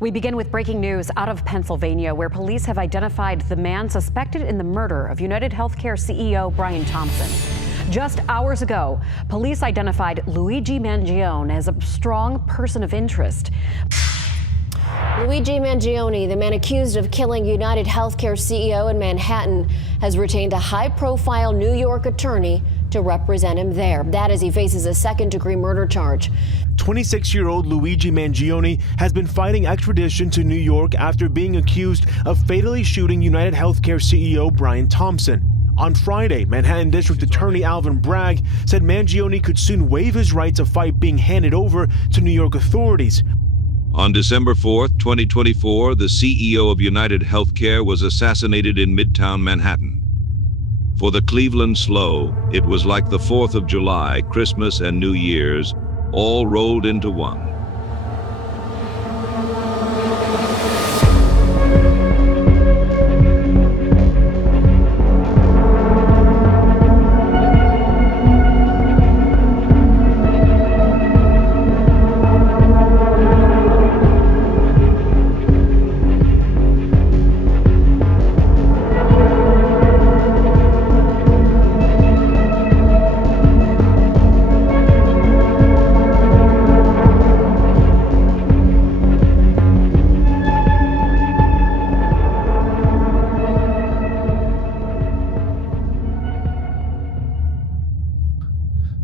We begin with breaking news out of Pennsylvania, where police have identified the man suspected in the murder of United Healthcare CEO Brian Thompson. Just hours ago, police identified Luigi Mangione as a strong person of interest. Luigi Mangione, the man accused of killing United Healthcare CEO in Manhattan, has retained a high-profile New York attorney to represent him there. That as he faces a second-degree murder charge. 26-year-old Luigi Mangione has been fighting extradition to New York after being accused of fatally shooting United Healthcare CEO Brian Thompson. On Friday, Manhattan District Attorney Alvin Bragg said Mangione could soon waive his right to fight being handed over to New York authorities. On December 4th, 2024, the CEO of United Healthcare was assassinated in Midtown Manhattan. For the Cleveland Slow, it was like the 4th of July, Christmas, and New Year's, all rolled into one.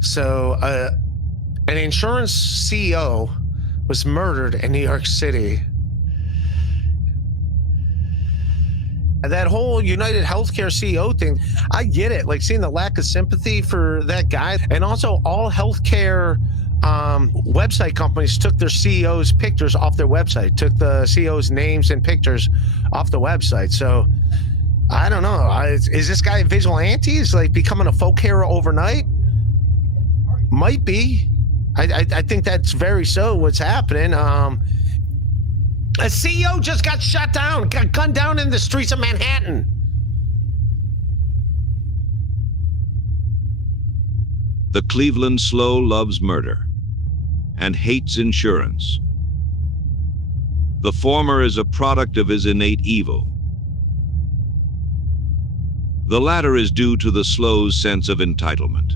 So, an insurance CEO was murdered in New York City. That whole United Healthcare CEO thing, I get it. Like, seeing the lack of sympathy for that guy. And also, all healthcare website companies took their CEOs' pictures off their website, took the CEOs' names and pictures off the website. So, I don't know. Is this guy a vigilante? Is like becoming a folk hero overnight? Might be. I think that's very so what's happening. A CEO just got shot down, got gunned down in the streets of Manhattan. The Cleveland Slow loves murder and hates insurance. The former is a product of his innate evil. The latter is due to the Slow's sense of entitlement,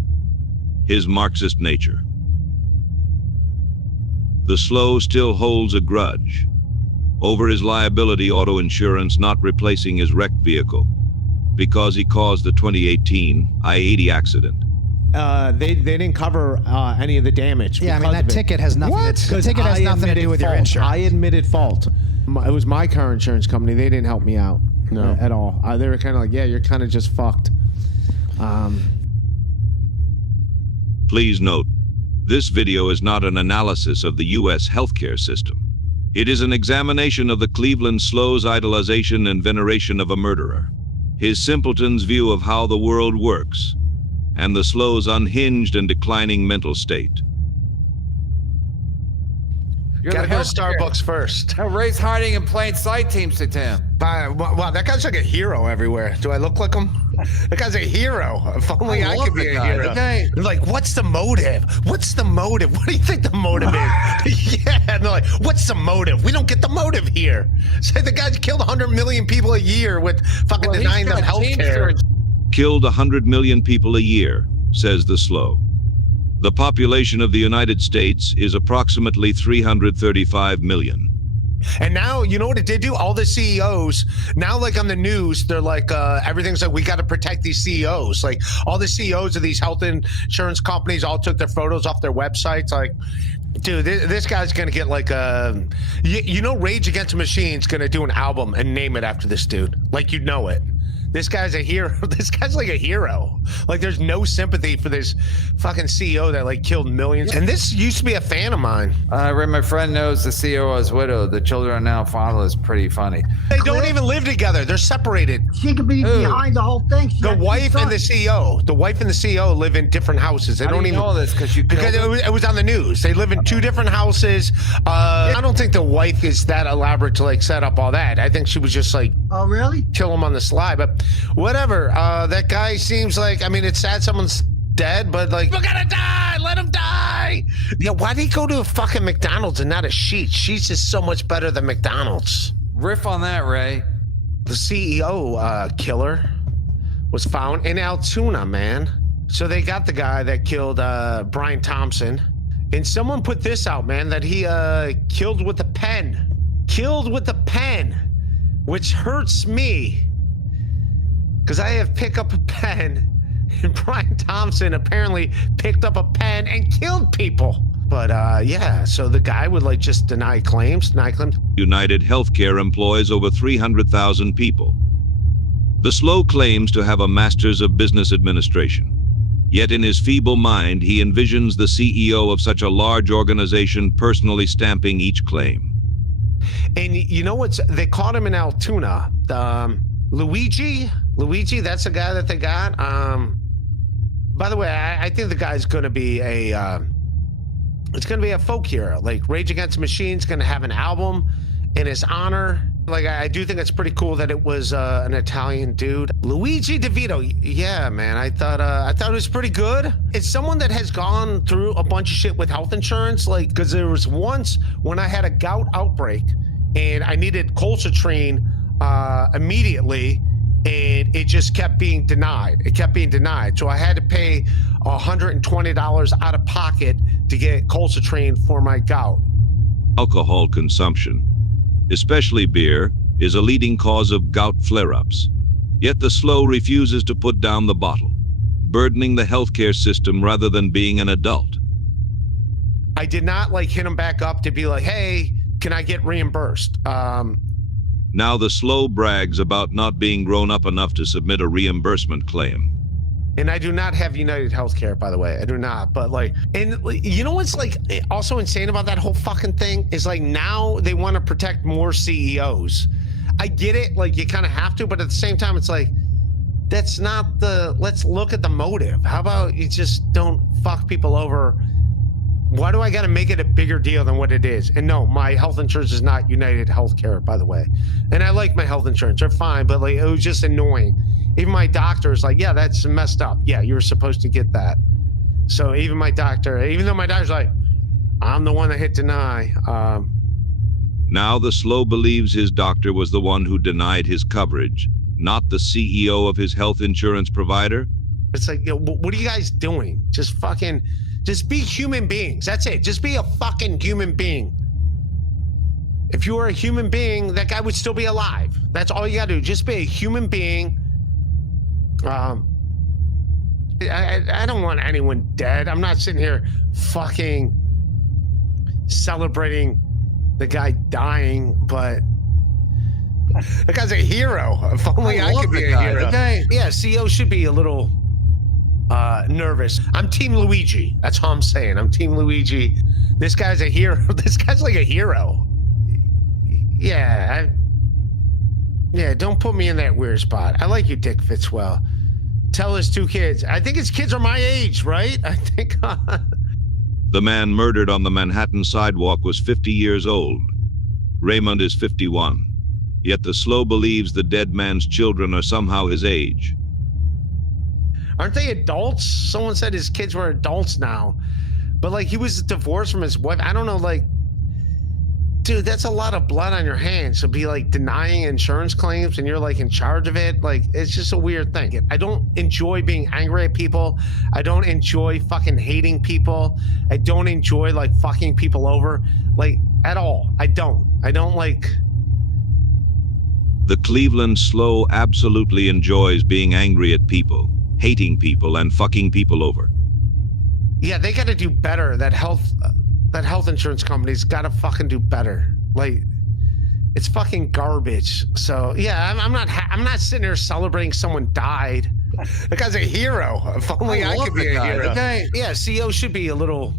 his Marxist nature. The Slow still holds a grudge over his liability auto insurance not replacing his wrecked vehicle because he caused the 2018 I-80 accident. They didn't cover any of the damage. Yeah, I mean, that ticket has nothing. The ticket has nothing to do with your insurance. I admitted fault. It was my car insurance company. They didn't help me out at all. They were kind of like, yeah, you're kind of just fucked. Please note, this video is not an analysis of the U.S. healthcare system. It is an examination of the Cleveland Slow's idolization and veneration of a murderer, his simpleton's view of how the world works, and the Slow's unhinged and declining mental state. Gotta go to Starbucks first. Ray's hiding in plain sight, teams to Tim. Wow, that guy's like a hero everywhere. Do I look like him? That guy's a hero. If only I could be a hero. They're like, what's the motive? What's the motive? What do you think the motive is? Yeah, and they're like, what's the motive? We don't get the motive here. Say the guy's killed 100 million people a year with fucking denying them health care. Killed 100 million people a year, says the Slow. The population of the United States is approximately 335 million. And now, you know what it did do? All the CEOs, now like on the news, they're like, everything's like, we got to protect these CEOs. Like all the CEOs of these health insurance companies all took their photos off their websites. Like, dude, this guy's going to get like a, you know, Rage Against the Machine's going to do an album and name it after this dude. Like, you know it. This guy's a hero. This guy's like a hero. Like, there's no sympathy for this fucking CEO that like killed millions. And this used to be a fan of mine. My friend knows the CEO is widowed. The children are now fatherless. Pretty funny. They don't even live together. They're separated. She could be behind the whole thing. The wife and the CEO. The wife and the CEO live in different houses. They don't even know this because it was on the news. They live in two different houses. I don't think the wife is that elaborate to like set up all that. I think she was just like, oh really? Kill him on the sly. But whatever. That guy seems like, I mean, it's sad someone's dead, but like, we're gonna die, let him die. Yeah, why'd he go to a fucking McDonald's and not a Sheetz? Sheetz is so much better than McDonald's. Riff on that, Ray. The CEO killer was found in Altoona, man. So they got the guy that killed Brian Thompson. And someone put this out, man, that he killed with a pen. Killed with a pen, which hurts me. Because I have picked up a pen, and Brian Thompson apparently picked up a pen and killed people. But yeah, so the guy would like just deny claims. United Healthcare employs over 300,000 people. The Slow claims to have a master's of business administration. Yet in his feeble mind, he envisions the CEO of such a large organization personally stamping each claim. And you know what's, they caught him in Altoona. Luigi, that's the guy that they got. By the way, I think the guy's going to be it's going to be a folk hero. Like Rage Against the Machine's going to have an album in his honor. Like, I do think it's pretty cool that it was an Italian dude. Luigi DeVito, yeah, man, I thought it was pretty good. It's someone that has gone through a bunch of shit with health insurance, like, because there was once when I had a gout outbreak and I needed colcitrine immediately, and it just kept being denied. It kept being denied. So I had to pay $120 out of pocket to get colcitrine for my gout. Alcohol consumption, especially beer, is a leading cause of gout flare-ups. Yet the Slow refuses to put down the bottle, burdening the healthcare system rather than being an adult. I did not like hit him back up to be like, hey, can I get reimbursed? Now the Slow brags about not being grown up enough to submit a reimbursement claim. And I do not have United Healthcare, by the way. I do not. But like, and you know what's like also insane about that whole fucking thing is like now they want to protect more CEOs. I get it, like you kind of have to, but at the same time, it's like that's not the. Let's look at the motive. How about you just don't fuck people over? Why do I got to make it a bigger deal than what it is? And no, my health insurance is not United Healthcare, by the way. And I like my health insurance; they're fine, but like it was just annoying. Even my doctor's like, yeah, that's messed up. Yeah, you were supposed to get that. So even my doctor, even though my doctor's like, I'm the one that hit deny. Now the Slow believes his doctor was the one who denied his coverage, not the CEO of his health insurance provider. It's like, you know, what are you guys doing? Just be human beings. That's it. Just be a fucking human being. If you were a human being, that guy would still be alive. That's all you gotta do. Just be a human being. I don't want anyone dead. I'm not sitting here fucking celebrating the guy dying, but that guy's a hero. If only I could be a hero. Yeah, CEO should be a little nervous. I'm Team Luigi. That's all I'm saying. I'm Team Luigi. This guy's a hero. This guy's like a hero. Yeah, yeah, don't put me in that weird spot. I like you, Dick Fitzwell. Tell his two kids. I think his kids are my age, right? I think. The man murdered on the Manhattan sidewalk was 50 years old. Raymond is 51. Yet the Slow believes the dead man's children are somehow his age. Aren't they adults? Someone said his kids were adults now. But like he was divorced from his wife. I don't know, like, dude, that's a lot of blood on your hands to be like denying insurance claims and you're like in charge of it. Like, it's just a weird thing. I don't enjoy being angry at people. I don't enjoy fucking hating people. I don't enjoy like fucking people over, like, at all. I don't like. The Cleveland Slow absolutely enjoys being angry at people, hating people, and fucking people over. Yeah, they got to do better. That health insurance company's got to fucking do better. Like, it's fucking garbage. So yeah, I'm not sitting here celebrating someone died. That guy's a hero. If only I could be a hero. Okay. Yeah, CEO should be a little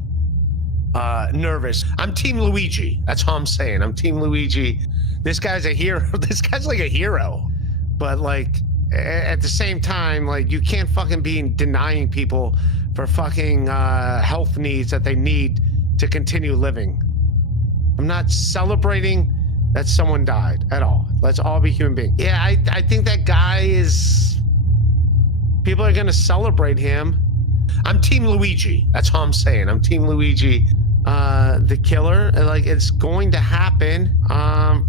nervous. I'm Team Luigi. That's all I'm saying. I'm Team Luigi. This guy's a hero. This guy's like a hero. But like at the same time, like you can't fucking be denying people for fucking health needs that they need to continue living. I'm not celebrating that someone died at all. Let's all be human beings. Yeah, I think that guy is. People are gonna celebrate him I'm Team Luigi. That's all I'm saying. I'm Team Luigi. The killer, like, it's going to happen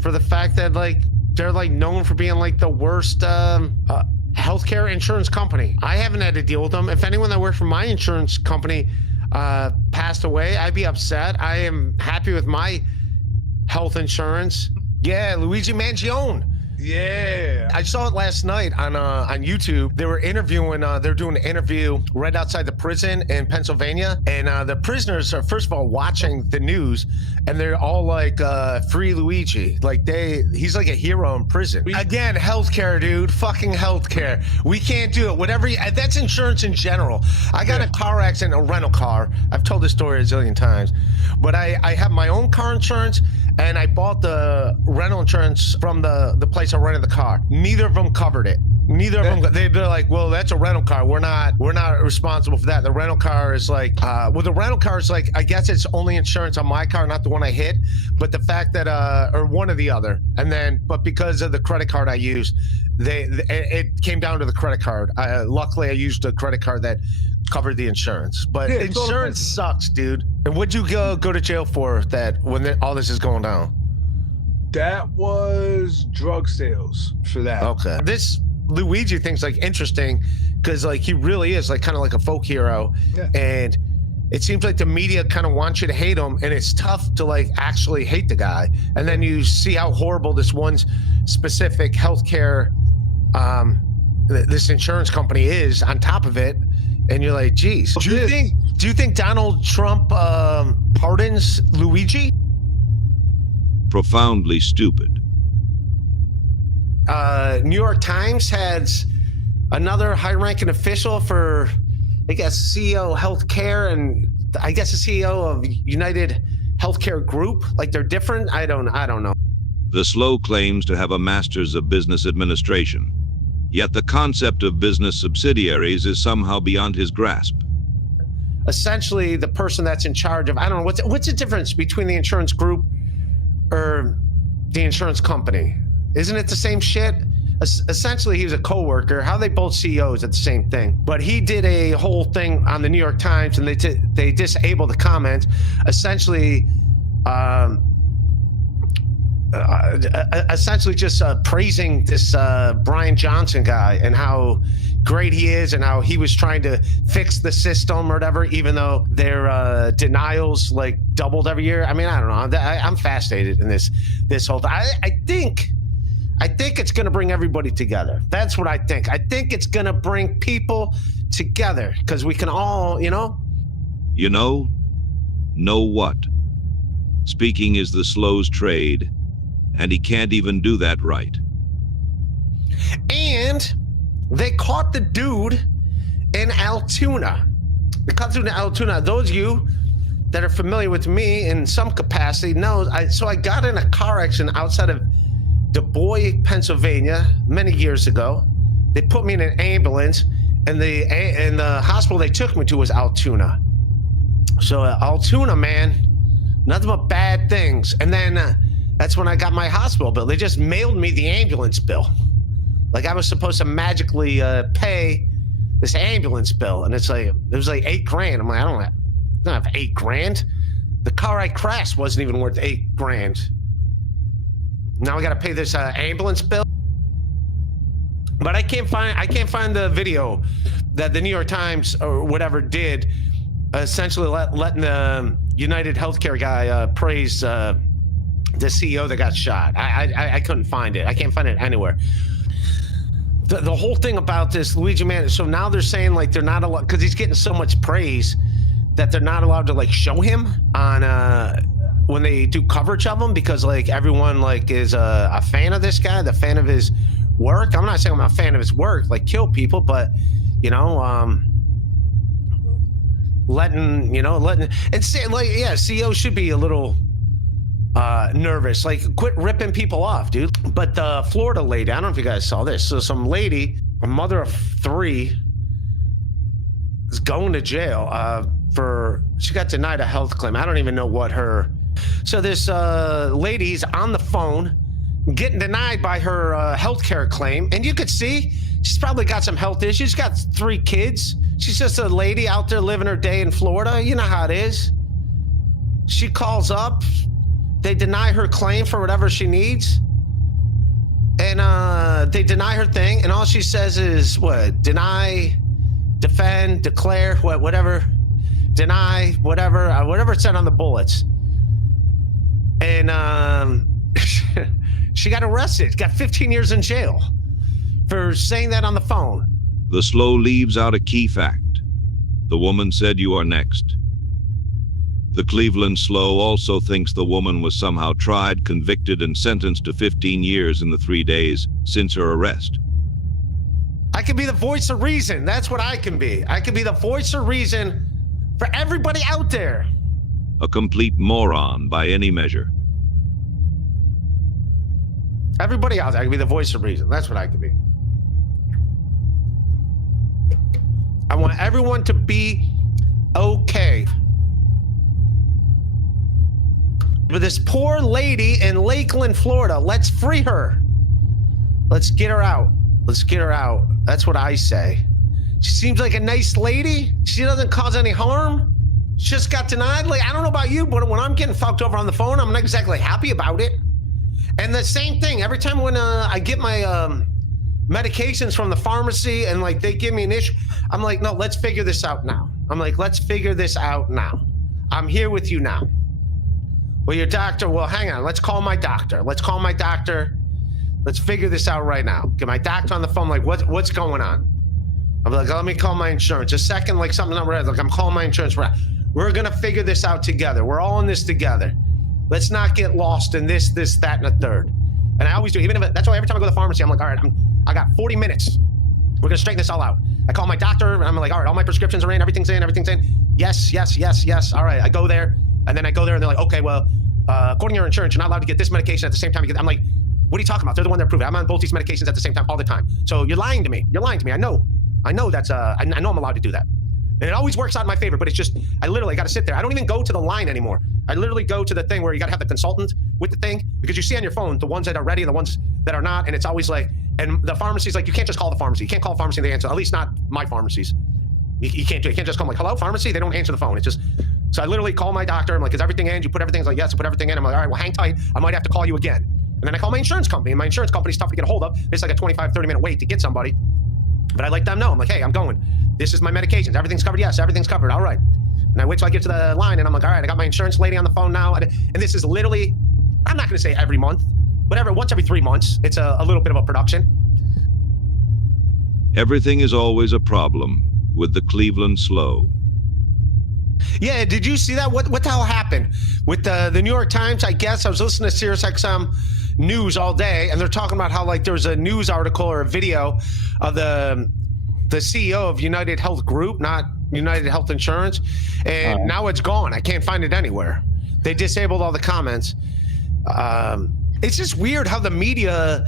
for the fact that, like, they're, like, known for being, like, the worst healthcare insurance company. I haven't had to deal with them. If anyone that worked for my insurance company passed away, I'd be upset. I am happy with my health insurance. Luigi Mangione. Yeah. I saw it last night on YouTube. They were interviewing, they're doing an interview right outside the prison in Pennsylvania. And the prisoners are, first of all, watching the news, and they're all like, free Luigi. Like, he's like a hero in prison. Again, healthcare, dude. Fucking healthcare. We can't do it. Whatever, that's insurance in general. I got a car accident, a rental car. I've told this story a zillion times. But I have my own car insurance, and I bought the rental insurance from the place I rented the car. Neither of them covered it. Neither of them. They're like, well, that's a rental car. We're not responsible for that. The rental car is like, the rental car is like, I guess it's only insurance on my car, not the one I hit. But the fact that, or one or the other. And then, but because of the credit card I used, it came down to the credit card. Luckily, I used a credit card that covered the insurance. But insurance sucks, dude. And what'd you go to jail for that when all this is going down? That was drug sales for that. Okay. This Luigi thing's like interesting because like he really is like kind of like a folk hero. Yeah. And it seems like the media kind of wants you to hate him, and it's tough to like actually hate the guy. And then you see how horrible this one specific healthcare, this insurance company is on top of it. And you're like, geez, do you think Donald Trump pardons Luigi? Profoundly stupid. New York Times has another high-ranking official for, I guess, CEO Healthcare, and I guess the CEO of United Healthcare Group. Like, they're different. I don't know. The Slow claims to have a master's of business administration, yet the concept of business subsidiaries is somehow beyond his grasp. Essentially, the person that's in charge of, I don't know, what's the difference between the insurance group or the insurance company? Isn't it the same shit? Essentially, he was a co-worker. How are they both CEOs at the same thing? But he did a whole thing on the New York Times, and they disabled the comments. Essentially, just praising this Brian Johnson guy and how great he is and how he was trying to fix the system or whatever, even though their denials like doubled every year. I mean, I don't know. I'm fascinated in this whole thing. I think it's going to bring everybody together. That's what I think. I think it's going to bring people together because we can all, know what? Speaking is the Slow's trade, and he can't even do that right. And they caught the dude in Altoona. Those of you that are familiar with me in some capacity know. So I got in a car accident outside of Du Bois, Pennsylvania, many years ago. They put me in an ambulance, and the hospital they took me to was Altoona. So Altoona, man, nothing but bad things. And then that's when I got my hospital bill. They just mailed me the ambulance bill. Like I was supposed to magically pay this ambulance bill, and it was like $8,000. I'm like, I don't have $8,000. The car I crashed wasn't even worth $8,000. Now I got to pay this ambulance bill. But I can't find the video that the New York Times or whatever did, essentially letting the United Healthcare guy praise the CEO that got shot. I couldn't find it. I can't find it anywhere. The whole thing about this Luigi man, so now they're saying like they're not allowed, because he's getting so much praise that they're not allowed to like show him on when they do coverage of him, because like everyone like is a fan of this guy, the fan of his work. I'm not saying I'm a fan of his work, like kill people, but letting and say like, yeah, CEO should be a little nervous, like quit ripping people off, dude. But the Florida lady, I don't know if you guys saw this. So some lady, a mother of 3, is going to jail she got denied a health claim. I don't even know what her. So this lady's on the phone getting denied by her health care claim, and you could see she's probably got some health issues. She's got 3 kids. She's just a lady out there living her day in Florida. You know how it is. She calls up. They deny her claim for whatever she needs. And they deny her thing. And all she says is, what? Deny, defend, declare, whatever. Deny, whatever it said on the bullets. And she got arrested. Got 15 years in jail for saying that on the phone. The slow leaves out a key fact. The woman said, "You are next." The Cleveland Slow also thinks the woman was somehow tried, convicted, and sentenced to 15 years in the 3 days since her arrest. I can be the voice of reason. That's what I can be. I can be the voice of reason for everybody out there. A complete moron by any measure. Everybody out there, I can be the voice of reason. That's what I can be. I want everyone to be okay. But this poor lady in Lakeland, Florida, let's free her. Let's get her out. Let's get her out. That's what I say. She seems like a nice lady. She doesn't cause any harm. She just got denied. Like, I don't know about you, but when I'm getting fucked over on the phone, I'm not exactly happy about it. And the same thing, every time when I get my medications from the pharmacy and like they give me an issue, I'm like, no, let's figure this out now. I'm like, let's figure this out now. I'm here with you now. Well, your doctor, well, hang on. Let's call my doctor. Let's call my doctor. Let's figure this out right now. Get my doctor on the phone. Like, what's going on? I'm like, let me call my insurance. A second, like something I'm ready. Like, I'm calling my insurance. We're going to figure this out together. We're all in this together. Let's not get lost in this, that, and a third. And I always do. Even if that's why every time I go to the pharmacy, I'm like, all right, I got 40 minutes. We're going to straighten this all out. I call my doctor, and I'm like, all right, all my prescriptions are in. Everything's in. Yes. All right, I go there. And then I go there and they're like, okay, well, according to your insurance, you're not allowed to get this medication at the same time. I'm like, what are you talking about? They're the one that approved it. I'm on both these medications at the same time all the time. So you're lying to me. I know that's, I know I'm allowed to do that. And it always works out in my favor, but it's just, I literally got to sit there. I don't even go to the line anymore. I literally go to the thing where you got to have the consultant with the thing, because you see on your phone the ones that are ready and the ones that are not. And it's always like, and the pharmacy's like, you can't just call the pharmacy. You can't call the pharmacy and they answer, at least not my pharmacies. You can't do it. You can't just call them like, hello, pharmacy? They don't answer the phone. It's just, so I literally call my doctor. I'm like, is everything in? You put everything? He's like, yes, I put everything in. I'm like, all right, well, hang tight. I might have to call you again. And then I call my insurance company, and my insurance company's tough to get a hold of. It's like a 25, 30-minute wait to get somebody. But I let them know. I'm like, hey, I'm going. This is my medications. Everything's covered? Yes, everything's covered. All right. And I wait till I get to the line, and I'm like, all right, I got my insurance lady on the phone now. And this is literally, I'm not going to say every month, but once every 3 months. It's a little bit of a production. Everything is always a problem with the Cleveland Slow. Yeah, did you see that? What the hell happened with the New York Times? I guess I was listening to SiriusXM News all day, and they're talking about how like there was a news article or a video of the CEO of United Health Group, not United Health Insurance, and now it's gone. I can't find it anywhere. They disabled all the comments. It's just weird how the media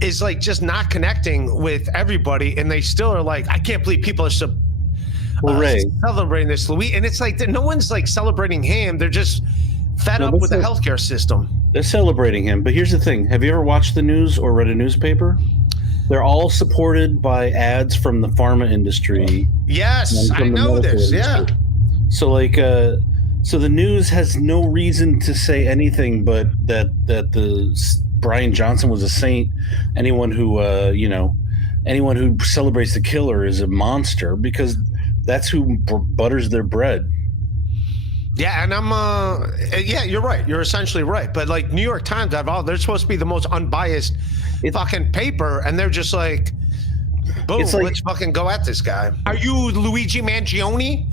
is like just not connecting with everybody, and they still are like, I can't believe people are celebrating this, Louis. And it's like no one's like celebrating him. They're just fed up with the healthcare system. They're celebrating him. But here's the thing. Have you ever watched the news or read a newspaper? They're all supported by ads from the pharma industry. Yes, I know this. Industry. Yeah. So like, so the news has no reason to say anything but that the Brian Johnson was a saint. Anyone who anyone who celebrates the killer is a monster, because that's who butters their bread. Yeah, and I'm yeah, you're right. You're essentially right. But like New York Times, they're supposed to be the most unbiased fucking paper, and they're just like, boom, let's fucking go at this guy. Are you Luigi Mangione?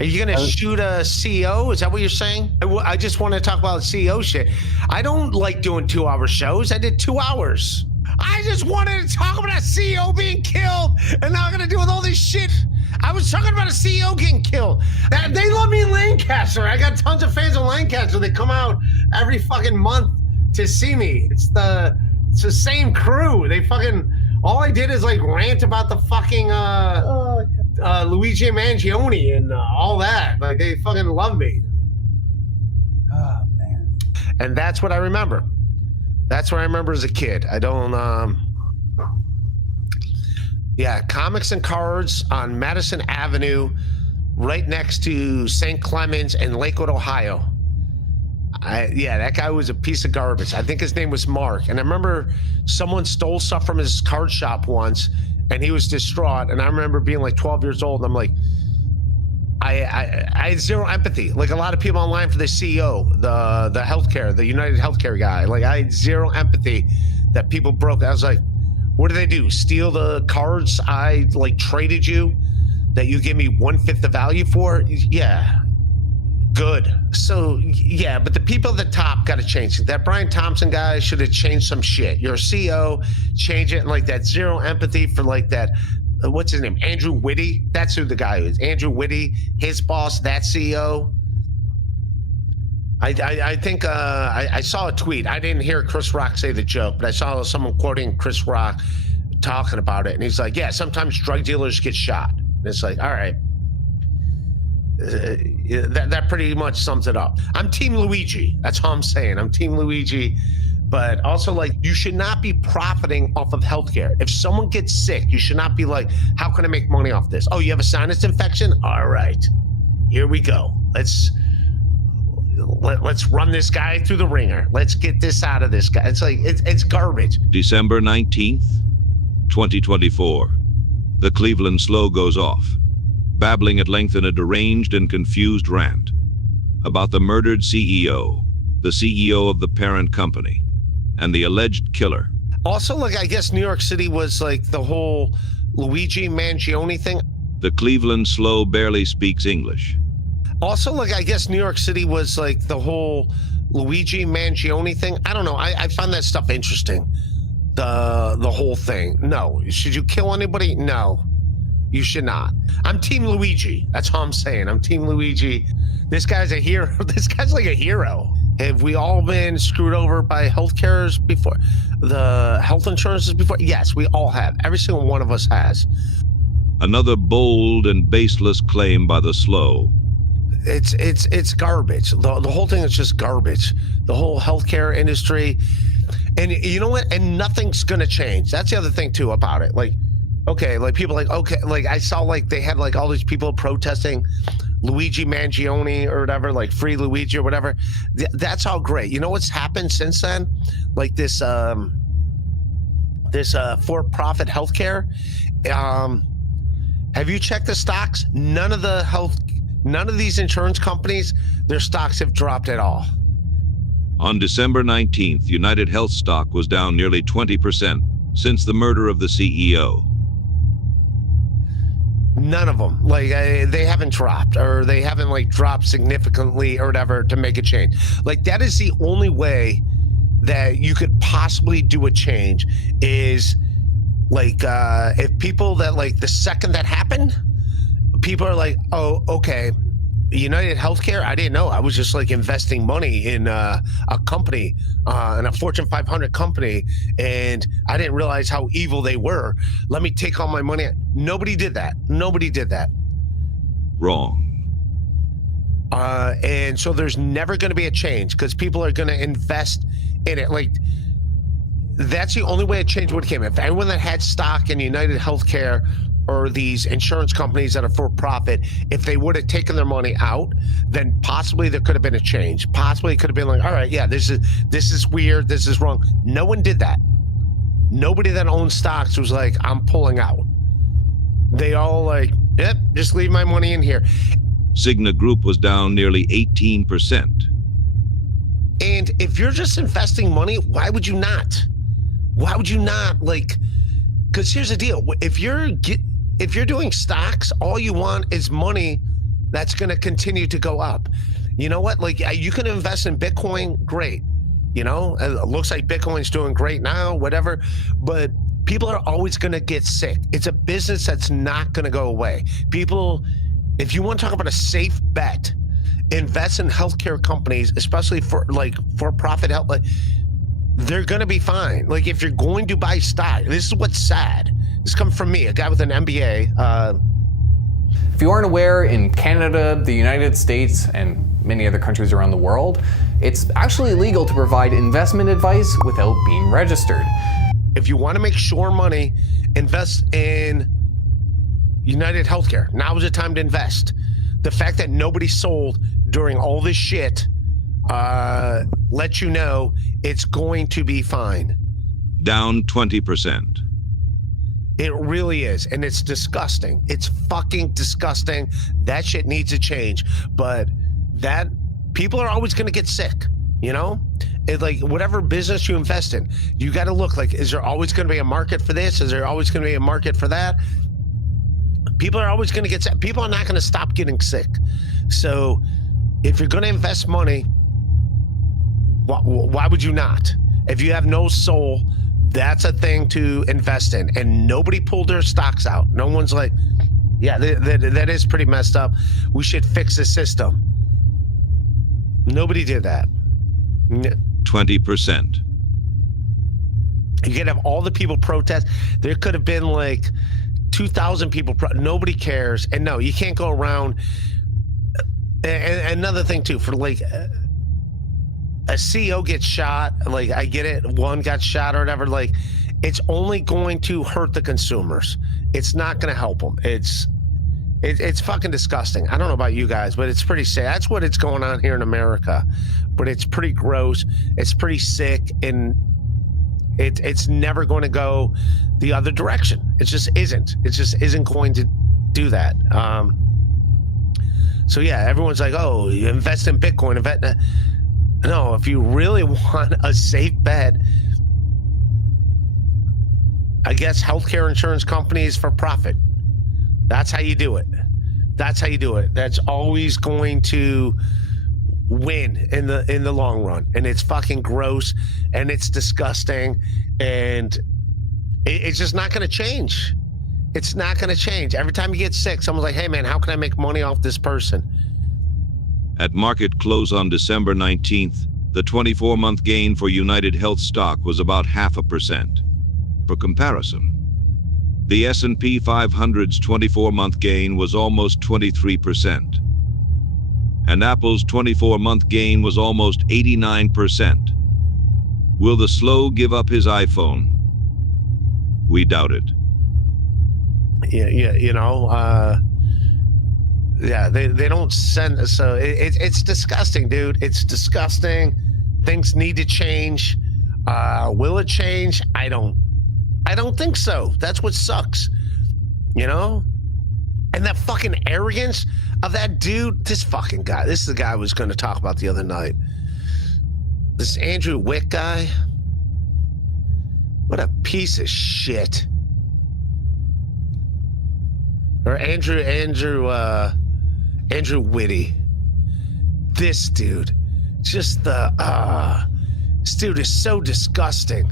Are you gonna shoot a CEO? Is that what you're saying? I just want to talk about CEO shit. I don't like doing 2-hour shows. I did 2 hours. I just wanted to talk about a CEO being killed, and now I'm gonna deal with all this shit. I was talking about a CEO getting killed. They love me in Lancaster. I got tons of fans in Lancaster. They come out every fucking month to see me. It's the same crew. They fucking, all I did is like rant about the fucking Luigi Mangione and all that. Like they fucking love me. Oh man. And that's what I remember. That's what I remember as a kid. I don't Yeah, Comics and Cards on Madison Avenue, right next to St. Clements in Lakewood, Ohio. Yeah, that guy was a piece of garbage. I think his name was Mark. And I remember someone stole stuff from his card shop once, and he was distraught. And I remember being like 12 years old, and I'm like, I had zero empathy. Like a lot of people online for the CEO, the healthcare, the United Healthcare guy. Like I had zero empathy that people broke. I was like, what do they do? Steal the cards I like traded you that you give me 1/5 the value for? Yeah, good. So yeah, but the people at the top got to change it. That Brian Thompson guy should have changed some shit. You're a CEO, change it. And like that zero empathy for like that. What's his name? Andrew Whitty. That's who the guy is. Andrew Whitty, his boss, that CEO. I think I saw a tweet. I didn't hear Chris Rock say the joke, but I saw someone quoting Chris Rock talking about it. And he's like, yeah, sometimes drug dealers get shot. And it's like, all right. That pretty much sums it up. I'm Team Luigi. That's all I'm saying. I'm Team Luigi. But also, like, you should not be profiting off of healthcare. If someone gets sick, you should not be like, how can I make money off this? Oh, you have a sinus infection? All right, here we go. Let's run this guy through the ringer. Let's get this out of this guy. It's like, it's garbage. December 19th, 2024. The Cleveland slow goes off, babbling at length in a deranged and confused rant about the murdered CEO, the CEO of the parent company, and the alleged killer. Also, like, I guess New York City was like the whole Luigi Mangione thing. The Cleveland slow barely speaks English. Also, like, I guess New York City was like the whole Luigi Mangione thing. I don't know. I find that stuff interesting. The whole thing. No. Should you kill anybody? No, you should not. I'm Team Luigi. That's all I'm saying. I'm Team Luigi. This guy's a hero. This guy's like a hero. Have we all been screwed over by healthcares before? The health insurances before? Yes, we all have. Every single one of us has. Another bold and baseless claim by the slow. It's garbage. The whole thing is just garbage. The whole healthcare industry. And you know what? And nothing's gonna change. That's the other thing too about it. Like, okay, like people like, okay, like I saw like they had like all these people protesting Luigi Mangione or whatever, like free Luigi or whatever. That's all great. You know what's happened since then? Like this for-profit healthcare. Have you checked the stocks? None of these insurance companies, their stocks have dropped at all. On December 19th, United Health stock was down nearly 20% since the murder of the CEO. None of them, like they haven't dropped, or they haven't like dropped significantly or whatever to make a change. Like that is the only way that you could possibly do a change is like if people that like the second that happened, people are like, oh, okay, United Healthcare, I didn't know. I was just like investing money in a company, in a Fortune 500 company, and I didn't realize how evil they were. Let me take all my money. Nobody did that. Nobody did that. Wrong. And so there's never going to be a change because people are going to invest in it. Like, that's the only way a change would have came. If anyone that had stock in United Healthcare or these insurance companies that are for profit, if they would have taken their money out, then possibly there could have been a change. Possibly it could have been like, all right, yeah, this is weird, this is wrong. No one did that. Nobody that owns stocks was like, I'm pulling out. They all like, yep, just leave my money in here. Cigna Group was down nearly 18%. And if you're just investing money, why would you not? Why would you not, like, because here's the deal. If you're doing stocks, all you want is money that's going to continue to go up. You know what? Like, you can invest in Bitcoin, great. You know, it looks like Bitcoin's doing great now, whatever. But people are always going to get sick. It's a business that's not going to go away. People, if you want to talk about a safe bet, invest in healthcare companies, especially for profit health. Like, they're going to be fine. Like, if you're going to buy stock, this is what's sad. This comes from me, a guy with an MBA. If you aren't aware, in Canada, the United States, and many other countries around the world, it's actually illegal to provide investment advice without being registered. if you want to make sure money, invest in United Healthcare. Now is the time to invest. The fact that nobody sold during all this shit lets you know it's going to be fine. Down 20%. It really is. And it's disgusting. It's fucking disgusting. That shit needs to change. But that people are always going to get sick, you know? It, like, whatever business you invest in, you got to look like, is there always going to be a market for this? Is there always going to be a market for that? People are always going to get sick. People are not going to stop getting sick. So if you're going to invest money, why would you not? If you have no soul, that's a thing to invest in. And nobody pulled their stocks out. No one's like, yeah, that is pretty messed up. We should fix the system. Nobody did that. 20%. You could have all the people protest. There could have been like 2,000 people. Nobody cares. And no, you can't go around. And another thing too, for like a CEO gets shot, like, I get it, one got shot or whatever, like, it's only going to hurt the consumers. It's not going to help them. It's fucking disgusting. I don't know about you guys, but it's pretty sad. That's what it's going on here in America. But it's pretty gross. It's pretty sick, and it's never going to go the other direction. It just isn't. It just isn't going to do that. So yeah, everyone's like, oh, you invest in Bitcoin, No, if you really want a safe bet, I guess healthcare insurance companies for profit. That's how you do it. That's how you do it. That's always going to win in the long run. And it's fucking gross, and it's disgusting, and it's just not going to change. It's not going to change. Every time you get sick, someone's like, hey man, how can I make money off this person? At market close on December 19th, the 24-month gain for United Health stock was about 0.5%. For comparison, the S&P 500's 24-month gain was almost 23%. And Apple's 24-month gain was almost 89%. Will the slow give up his iPhone? We doubt it. Yeah, you know, yeah, they don't send, so it's disgusting, dude. It's disgusting. Things need to change. Will it change? I don't think so. That's what sucks, you know? And that fucking arrogance of that dude, this fucking guy, this is the guy I was going to talk about the other night. This Andrew Wick guy. What a piece of shit. Or Andrew Whitty. This dude. Just this dude is so disgusting.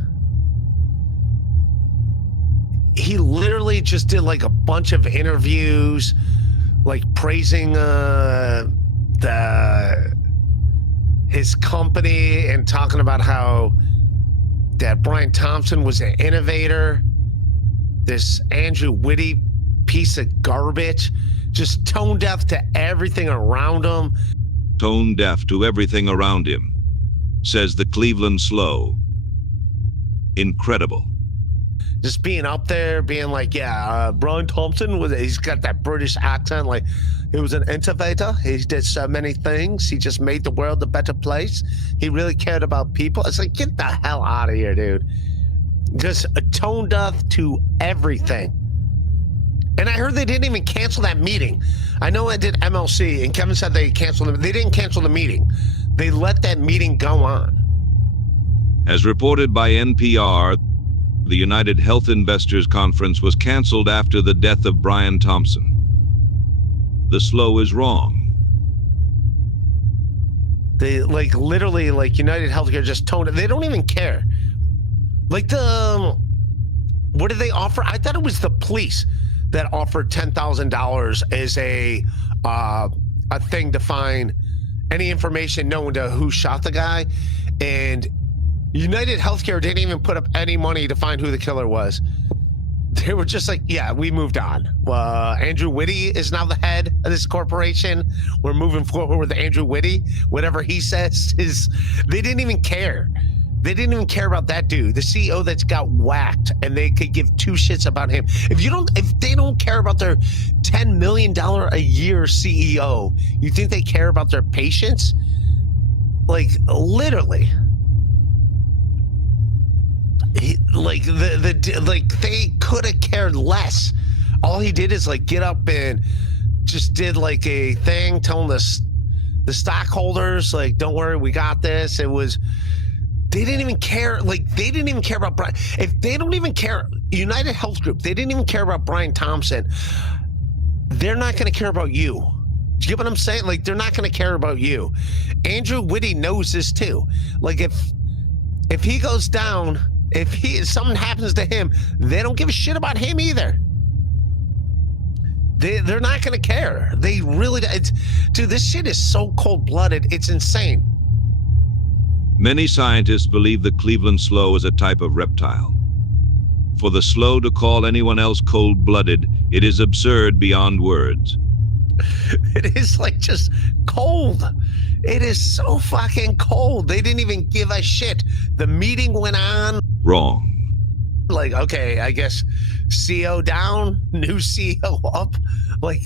He literally just did like a bunch of interviews, like praising his company and talking about how that Brian Thompson was an innovator. This Andrew Whitty piece of garbage, just tone deaf to everything around him. Tone deaf to everything around him, says the Cleveland Slow. Incredible. Just being up there, being like, yeah, Brian Thompson, he's got that British accent, like, he was an innovator. He did so many things. He just made the world a better place. He really cared about people. It's like, get the hell out of here, dude. Just tone deaf to everything. And I heard they didn't even cancel that meeting. I know I did MLC, and Kevin said they canceled it. They didn't cancel the meeting. They let that meeting go on. As reported by NPR, the United Health Investors Conference was canceled after the death of Brian Thompson. The Slow is wrong. They, like, literally, like, United Healthcare just toned it. They don't even care. Like, what did they offer? I thought it was the police that offered $10,000 as a thing to find any information known to who shot the guy. And United Healthcare didn't even put up any money to find who the killer was. They were just like, yeah, we moved on. Andrew Whitty is now the head of this corporation. We're moving forward with Andrew Whitty. Whatever he says is, they didn't even care. They didn't even care about that dude, the CEO that's got whacked, and they could give two shits about him. If they don't care about their $10 million a year CEO, you think they care about their patients? Like, literally. They could have cared less. All he did is like get up and just did like a thing telling the stockholders, like, don't worry, we got this. It was, they didn't even care. Like, they didn't even care about Brian. If they don't even care, United Health Group, they didn't even care about Brian Thompson. They're not going to care about you. Do you get what I'm saying? Like, they're not going to care about you. Andrew Whitty knows this too. Like, if he goes down, if something happens to him, they don't give a shit about him either. They're not going to care. They really, dude, this shit is so cold-blooded. It's insane. Many scientists believe the Cleveland slow is a type of reptile. For the slow to call anyone else cold-blooded, it is absurd beyond words. It is like just cold. It is so fucking cold. They didn't even give a shit. The meeting went on. Wrong. Like, okay, I guess CEO down, new CEO up. Like,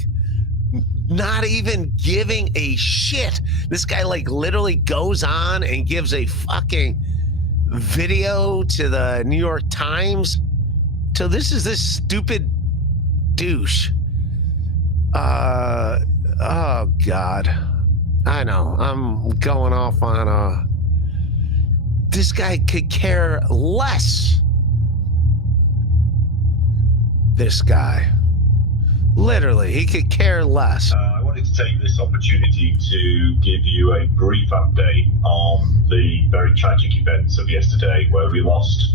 not even giving a shit. This guy like literally goes on and gives a fucking video to the New York Times. So this is this stupid douche. Oh God. I know. I'm going off on this guy could care less. This guy. Literally, he could care less. I wanted to take this opportunity to give you a brief update on the very tragic events of yesterday, where we lost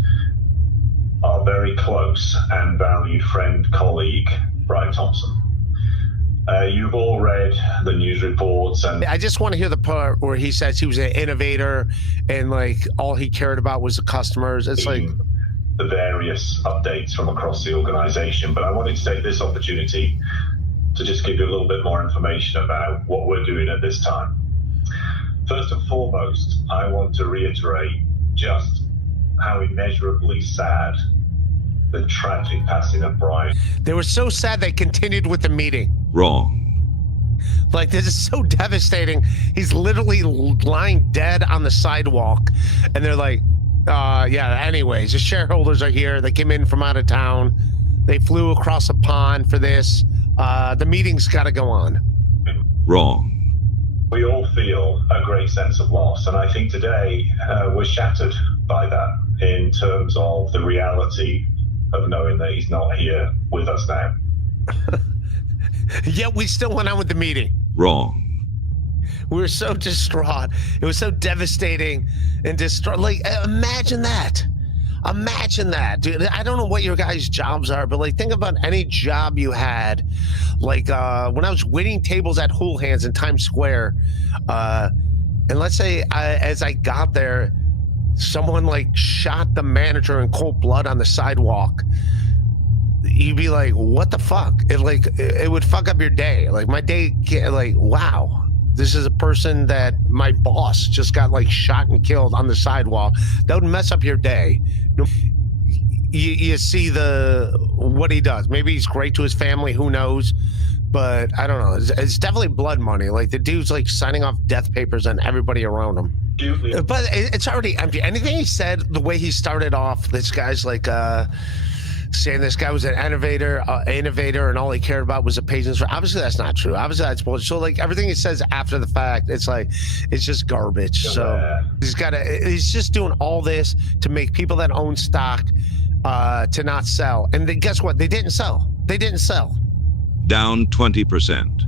our very close and valued friend, colleague, Brian Thompson. You've all read the news reports, and I just want to hear the part where he says he was an innovator and like all he cared about was the customers. It's like the various updates from across the organization, but I wanted to take this opportunity to just give you a little bit more information about what we're doing at this time. First and foremost, I want to reiterate just how immeasurably sad the tragic passing of Brian. They were so sad they continued with the meeting. Wrong. Like, this is so devastating. He's literally lying dead on the sidewalk, and they're like, yeah, anyways, the shareholders are here. They came in from out of town. They flew across a pond for this. The meeting's got to go on. Wrong. We all feel a great sense of loss, and I think today we're shattered by that in terms of the reality of knowing that he's not here with us now. Yet we still went on with the meeting. Wrong. We were so distraught. It was so devastating and distraught. Like, imagine that. Imagine that, dude. I don't know what your guys' jobs are, but like, think about any job you had. Like, when I was waiting tables at Houlihan's in Times Square, and let's say as I got there, someone like shot the manager in cold blood on the sidewalk. You'd be like, what the fuck? It would fuck up your day. Like, my day, like, wow, this is a person that my boss just got like shot and killed on the sidewalk. That would mess up your day. You see what he does. Maybe he's great to his family, who knows? But I don't know. It's definitely blood money. Like, the dude's like signing off death papers on everybody around him. But it's already empty. Anything he said, the way he started off, this guy's like, saying this guy was an innovator, and all he cared about was the patients. Obviously, that's not true. Obviously, that's bullshit. So, like, everything he says after the fact, it's like, it's just garbage. So he's just doing all this to make people that own stock to not sell. And then guess what? They didn't sell. They didn't sell. Down 20%.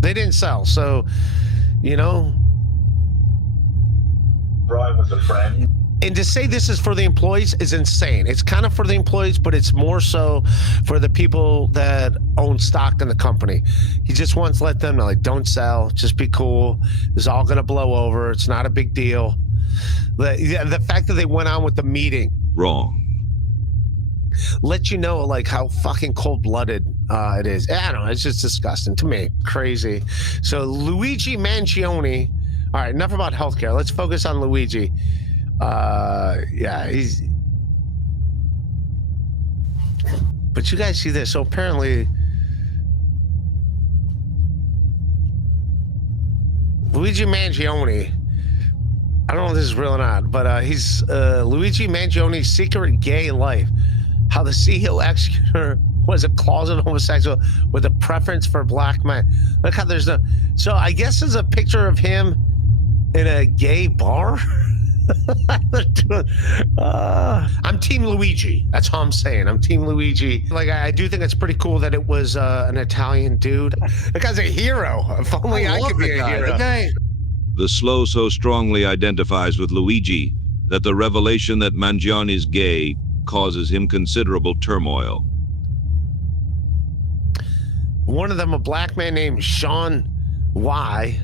They didn't sell. So, you know. Brian was a friend. And to say this is for the employees is insane. It's kind of for the employees, but it's more so for the people that own stock in the company. He just wants to let them know, like, don't sell, just be cool. It's all going to blow over. It's not a big deal. The fact that they went on with the meeting. Wrong. Let you know, like, how fucking cold-blooded it is. I don't know. It's just disgusting to me. Crazy. So Luigi Mangione. All right, enough about healthcare. Let's focus on Luigi. Yeah, he's. But you guys see this? So apparently, Luigi Mangione. I don't know if this is real or not, but he's Luigi Mangione's secret gay life. How the CEO executor was a closet homosexual with a preference for black men. Look how there's no. So I guess there's a picture of him in a gay bar. I'm Team Luigi. That's how I'm saying. I'm Team Luigi. Like, I do think it's pretty cool that it was an Italian dude. That guy's a hero. If only I could be a hero. The slow so strongly identifies with Luigi that the revelation that Mangione is gay causes him considerable turmoil. One of them, a black man named Sean Y,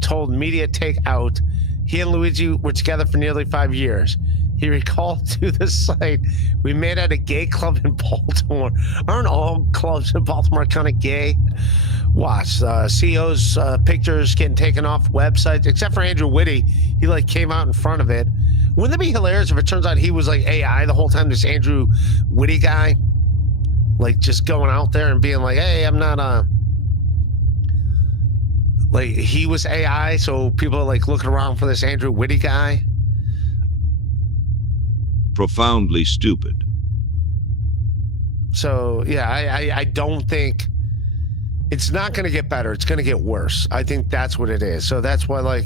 told Media Takeout he and Luigi were together for nearly 5 years. He recalled to the site, "We met at a gay club in Baltimore." Aren't all clubs in Baltimore kind of gay? Watch, CEO's pictures getting taken off websites, except for Andrew Whitty. He like came out in front of it. Wouldn't it be hilarious if it turns out he was like AI the whole time, this Andrew Whitty guy? Like just going out there and being like, "Hey, I'm not like he was AI," so people are like looking around for this Andrew Whitty guy. Profoundly stupid. So yeah, I don't think it's not going to get better. It's going to get worse. I think that's what it is. So that's why, like,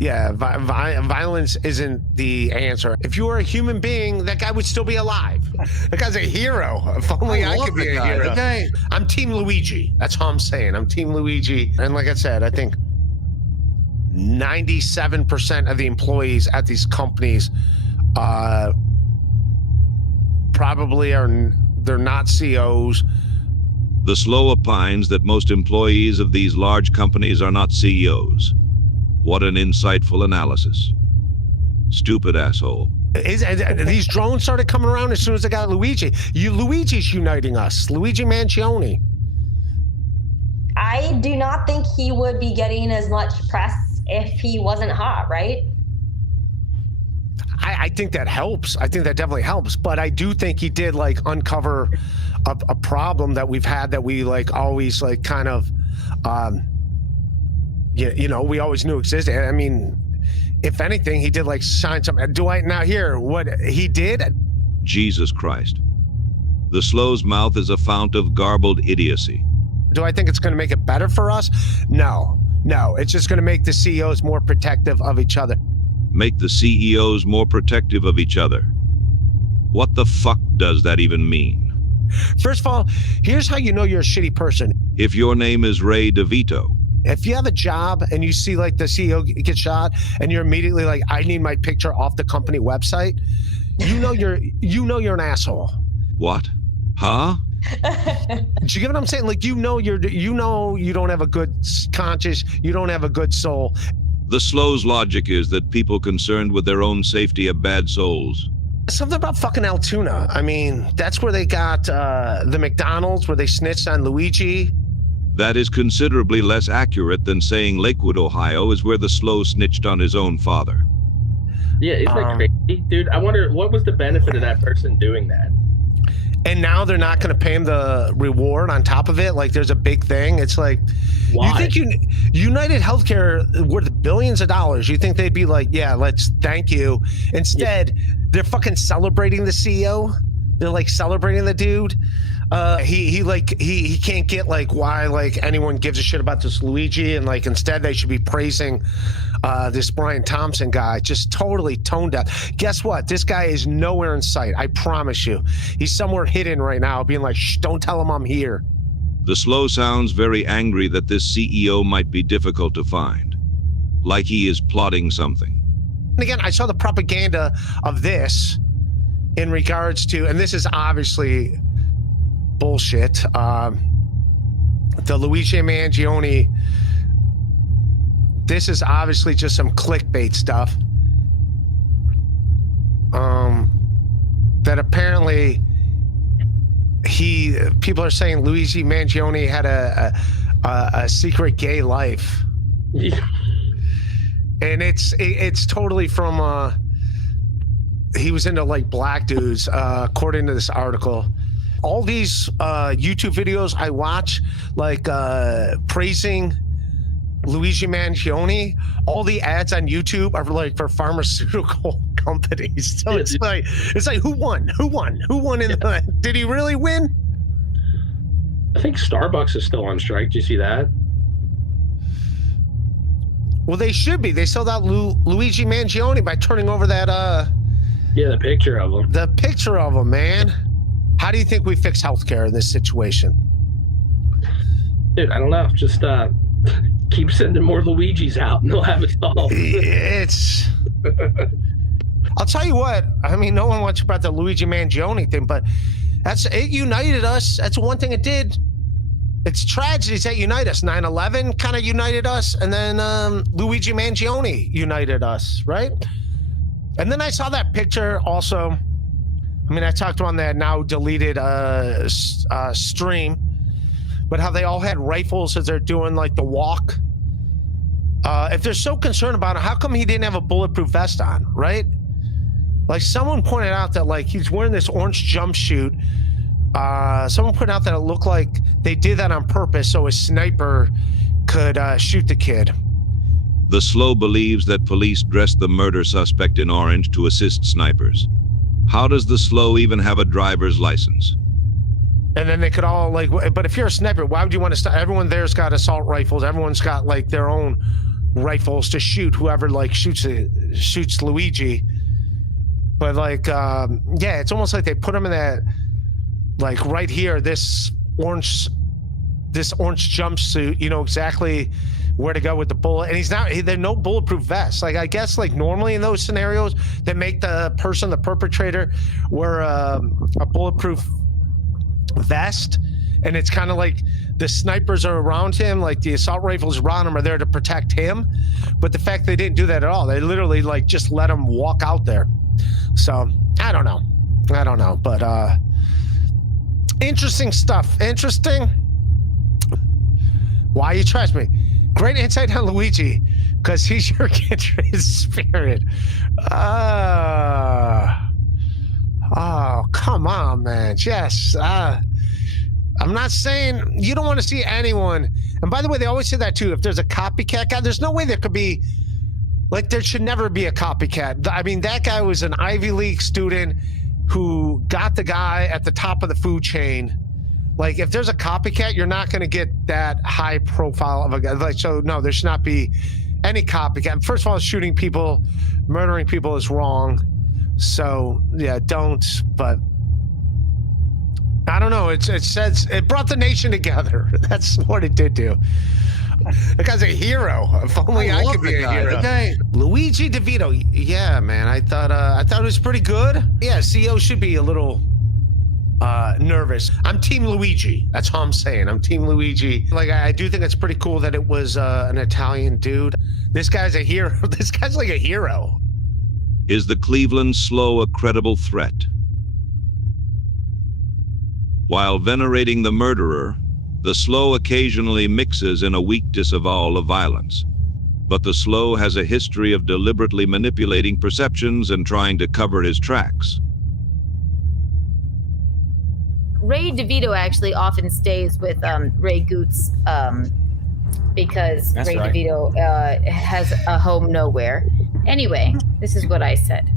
yeah, violence isn't the answer. If you were a human being, that guy would still be alive. That guy's a hero. If only I could be a hero. Okay. I'm Team Luigi. That's how I'm saying. I'm Team Luigi. And like I said, I think 97% of the employees at these companies probably they're not CEOs. The slow opines that most employees of these large companies are not CEOs. What an insightful analysis. Stupid asshole. These drones started coming around as soon as I got Luigi. Luigi's uniting us. Luigi Mangione. I do not think he would be getting as much press if he wasn't hot, right? I think that helps. I think that definitely helps. But I do think he did like uncover a problem that we've had that we like always like kind of, you know, we always knew existed. I mean, if anything, he did like shine some. Do I now hear what he did? Jesus Christ. The slow's mouth is a fount of garbled idiocy. Do I think it's going to make it better for us? No. It's just going to make the CEOs more protective of each other. Make the CEOs more protective of each other. What the fuck does that even mean? First of all, here's how you know you're a shitty person. If your name is Ray DeVito. If you have a job and you see like the CEO get shot and you're immediately like, "I need my picture off the company website," you know you're an asshole. What? Huh? Do you get what I'm saying? Like, you know you don't have a good conscience, you don't have a good soul. The slow's logic is that people concerned with their own safety are bad souls. Something about fucking Altoona. I mean, that's where they got the McDonald's where they snitched on Luigi. That is considerably less accurate than saying Lakewood, Ohio is where the slow snitched on his own father. Yeah, isn't that crazy? Dude, I wonder what was the benefit of that person doing that? And now they're not going to pay him the reward on top of it. Like, there's a big thing. It's like, why? You think United Healthcare worth billions of dollars? You think they'd be like, "Yeah, let's thank you." Instead, they're fucking celebrating the CEO. They're like celebrating the dude. He can't get like why like anyone gives a shit about this Luigi, and like instead they should be praising this Brian Thompson guy. Just totally tone deaf. Guess what? This guy is nowhere in sight. I promise you. He's somewhere hidden right now, being like, "Shh, don't tell him I'm here." The slow sounds very angry that this CEO might be difficult to find. Like he is plotting something. And again, I saw the propaganda of this in regards to, and this is obviously bullshit. The Luigi Mangione, this is obviously just some clickbait stuff. That apparently people are saying Luigi Mangione had a secret gay life. And it's totally from he was into like black dudes, according to this article. All these YouTube videos I watch, like praising Luigi Mangione, all the ads on YouTube are like for pharmaceutical companies. So it's like who won in the, did he really win? I think Starbucks is still on strike. Do you see that? Well, they should be. They sold out Luigi Mangione by turning over that yeah, the picture of him. The picture of him, man. How do you think we fix healthcare in this situation? Dude, I don't know. Just keep sending more Luigis out and they'll have it solved. It's I'll tell you what, I mean, no one wants about the Luigi Mangione thing, but it united us. That's one thing it did. It's tragedies that unite us. 9/11 kind of united us, and then Luigi Mangione united us, right? And then I saw that picture also. I mean, I talked on that now deleted stream, but how they all had rifles as they're doing like the walk. If they're so concerned about it, how come he didn't have a bulletproof vest on, right? Like someone pointed out that like he's wearing this orange jumpsuit. Someone pointed out that it looked like they did that on purpose so a sniper could shoot the kid. The SLO believes that police dressed the murder suspect in orange to assist snipers. How does the SLO even have a driver's license? And then they could all like, but if you're a sniper, why would you want to stop? Everyone there's got assault rifles. Everyone's got like their own rifles to shoot whoever like shoots Luigi. But like, yeah, it's almost like they put him in that, like right here, this orange jumpsuit, you know exactly where to go with the bullet. And there's no bulletproof vest. Like, I guess like normally in those scenarios that make the perpetrator, wear a bulletproof vest. And it's kind of like the snipers are around him, like the assault rifles around him are there to protect him. But the fact they didn't do that at all, they literally like just let him walk out there. So I don't know, but interesting stuff. Interesting. Why you trust me? Great insight on Luigi, because he's your kindred spirit. Oh, come on, man. Yes. I'm not saying you don't want to see anyone. And by the way, they always say that too. If there's a copycat guy, there's no way there could be, like, there should never be a copycat. I mean, that guy was an Ivy League student who got the guy at the top of the food chain. Like, if there's a copycat, you're not going to get that high profile of a guy. Like, so no, there should not be any copycat. First of all, shooting people, murdering people is wrong. So yeah, don't. But I don't know. It says it brought the nation together. That's what it did do. The guy's a hero. If only I could be a hero. Okay. Luigi DeVito. Yeah, man. I thought it was pretty good. Yeah, CEO should be a little nervous. I'm Team Luigi. That's all I'm saying. I'm Team Luigi. Like, I do think it's pretty cool that it was an Italian dude. This guy's a hero. This guy's like a hero. Is the Cleveland SLO a credible threat? While venerating the murderer, the SLO occasionally mixes in a weak disavowal of violence. But the SLO has a history of deliberately manipulating perceptions and trying to cover his tracks. Ray DeVito actually often stays with Ray Goots because That's Ray right. DeVito has a home nowhere. Anyway, this is what I said.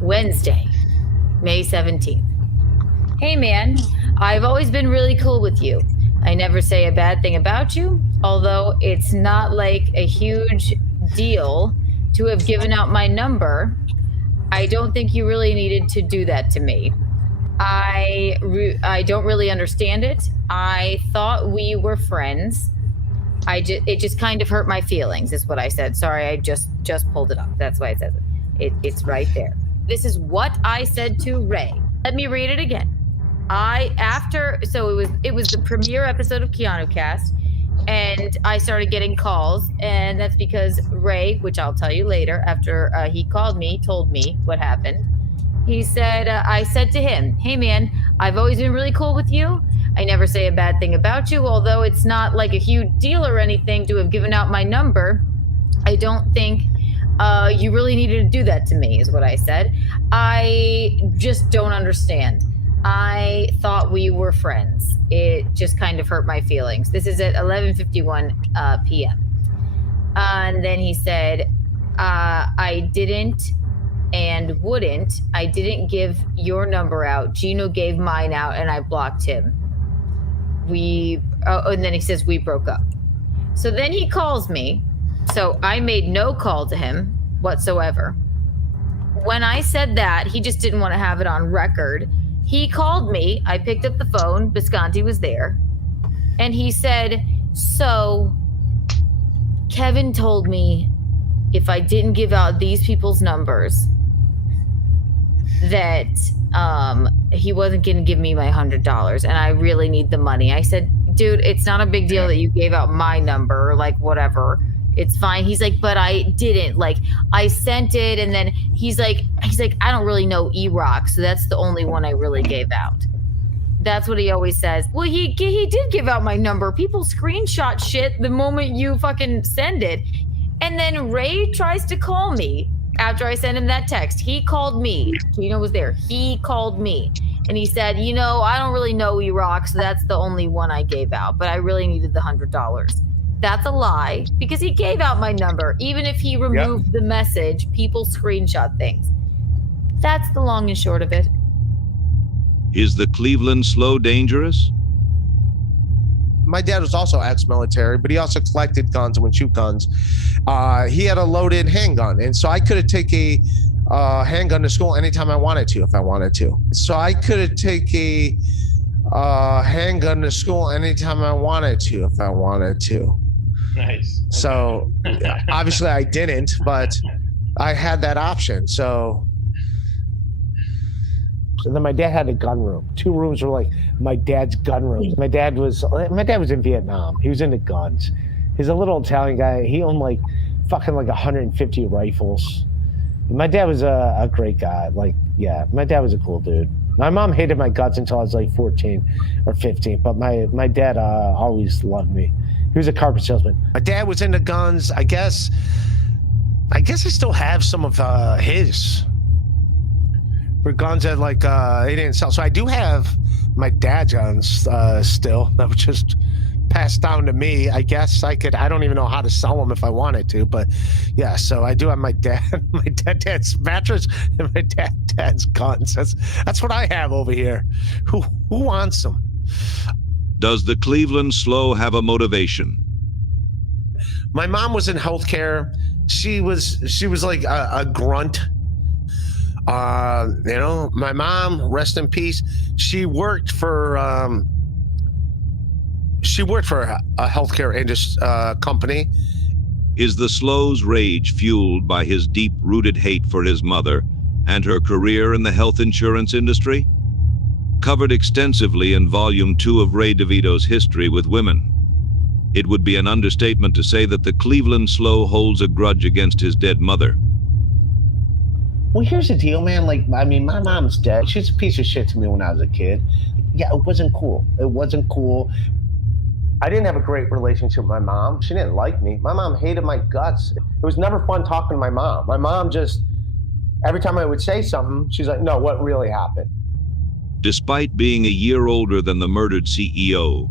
Wednesday, May 17th. Hey man, I've always been really cool with you. I never say a bad thing about you, although it's not like a huge deal to have given out my number. I don't think you really needed to do that to me. I don't really understand it. I thought we were friends. It just kind of hurt my feelings, is what I said. Sorry, I just pulled it up. That's why it says it. It's right there. This is what I said to Ray. Let me read it again. It was the premiere episode of Keanu Cast, and I started getting calls, and that's because Ray, which I'll tell you later, after he called me, told me what happened. He said, I said to him, hey man, I've always been really cool with you. I never say a bad thing about you, although it's not like a huge deal or anything to have given out my number. I don't think you really needed to do that to me, is what I said. I just don't understand. I thought we were friends. It just kind of hurt my feelings. This is at 11:51 p.m. And then he said, I didn't and wouldn't. I didn't give your number out. Gino gave mine out and I blocked him. And then he says we broke up. So then he calls me. So I made no call to him whatsoever. When I said that, he just didn't want to have it on record. He called me. I picked up the phone. Visconti was there. And he said, so Kevin told me if I didn't give out these people's numbers, that he wasn't going to give me my $100 and I really need the money. I said, dude, it's not a big deal that you gave out my number, like whatever. It's fine. He's like, but I didn't. Like, I sent it, and then he's like, I don't really know E-Rock, so that's the only one I really gave out. That's what he always says. Well, he did give out my number. People screenshot shit the moment you fucking send it. And then Ray tries to call me after I sent him that text. He called me. Gino was there. He called me. And he said, I don't really know E-Rock, so that's the only one I gave out. But I really needed the $100. That's a lie, because he gave out my number. Even if he removed the message, people screenshot things. That's the long and short of it. Is the Cleveland slow dangerous? My dad was also ex-military, but he also collected guns and would shoot guns. He had a loaded handgun, and so I could have taken a handgun to school anytime I wanted to, if I wanted to. So I could have taken a handgun to school anytime I wanted to, if I wanted to. Nice. So obviously I didn't, but I had that option. So then my dad had a gun room. 2 rooms were like my dad's gun rooms. My dad was in Vietnam. He was into guns. He's a little Italian guy. He owned like 150 rifles. My dad was a great guy. My dad was a cool dude. My mom hated my guts until I was like 14 or 15, but my dad always loved me. He was a carpet salesman. My dad was into guns. I guess I still have some of his. For guns that he didn't sell. So I do have my dad's guns still that were just passed down to me. I guess I don't even know how to sell them if I wanted to, but yeah, so I do have my dad's mattress and my dad's guns. That's what I have over here. Who wants them? Does the Cleveland slow have a motivation? My mom was in healthcare. She was like a grunt. My mom, rest in peace. She worked for a healthcare company. Is the slow's rage fueled by his deep-rooted hate for his mother and her career in the health insurance industry? Covered extensively in Volume 2 of Ray DeVito's history with women. It would be an understatement to say that the Cleveland slow holds a grudge against his dead mother. Well, here's the deal, man. My mom's dead. She's a piece of shit to me when I was a kid. Yeah, it wasn't cool. I didn't have a great relationship with my mom. She didn't like me. My mom hated my guts. It was never fun talking to my mom. My mom just, every time I would say something, she's like, no, what really happened? Despite being a year older than the murdered CEO,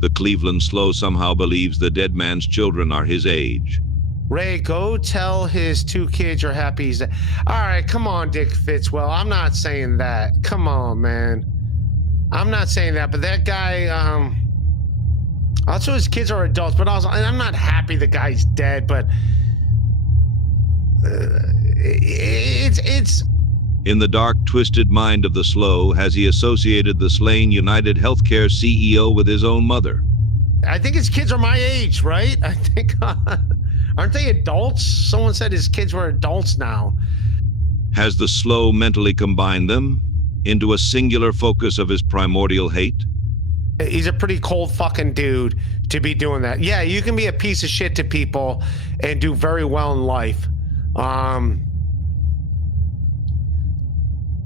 the Cleveland slow somehow believes the dead man's children are his age. Ray, go tell his 2 kids you're happy he's dead. All right, come on, Dick Fitzwell. I'm not saying that. Come on, man. I'm not saying that, but that guy, also his kids are adults, but also, and I'm not happy the guy's dead, but it's... In the dark, twisted mind of the slow, has he associated the slain United Healthcare CEO with his own mother? I think his kids are my age, right? I think, aren't they adults? Someone said his kids were adults now. Has the slow mentally combined them into a singular focus of his primordial hate? He's a pretty cold fucking dude to be doing that. Yeah, you can be a piece of shit to people and do very well in life.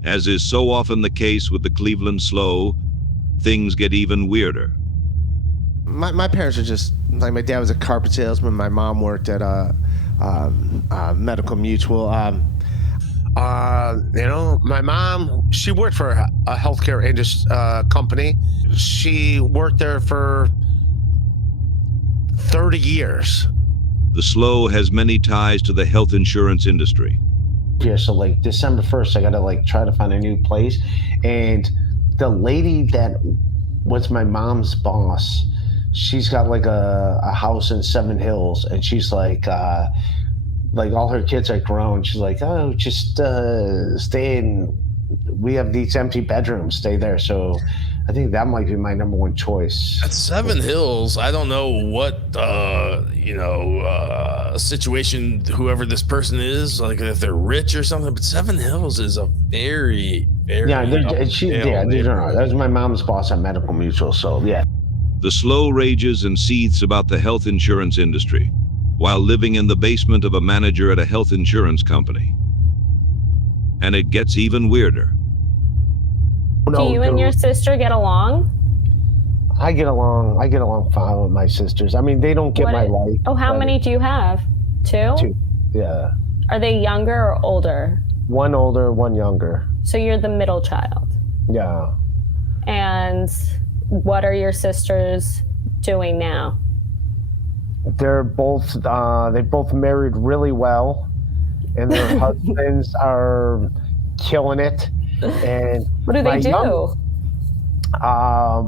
As is so often the case with the Cleveland Slow, things get even weirder. My parents are just, like, my dad was a carpet salesman. My mom worked at Medical Mutual. My mom, she worked for a healthcare company. She worked there for 30 years. The Slow has many ties to the health insurance industry. Yeah, so like December 1st, I gotta like try to find a new place. And the lady that was my mom's boss, she's got like a house in Seven Hills, and she's like all her kids are grown. She's like, oh, just stay in. We have these empty bedrooms. Stay there. So I think that might be my number one choice. At Seven Hills, I don't know what situation whoever this person is, like if they're rich or something. But Seven Hills is a very, very that was my mom's boss at Medical Mutual. So yeah. The Slow rages and seethes about the health insurance industry while living in the basement of a manager at a health insurance company. And it gets even weirder. Do you and your sister get along? I get along fine with my sisters. I mean, they don't get my life. Oh, how many do you have? Two? Two, yeah. Are they younger or older? One older, one younger. So you're the middle child? Yeah. And what are your sisters doing now? They're both, they both married really well, and their husbands are killing it. And what do they do? I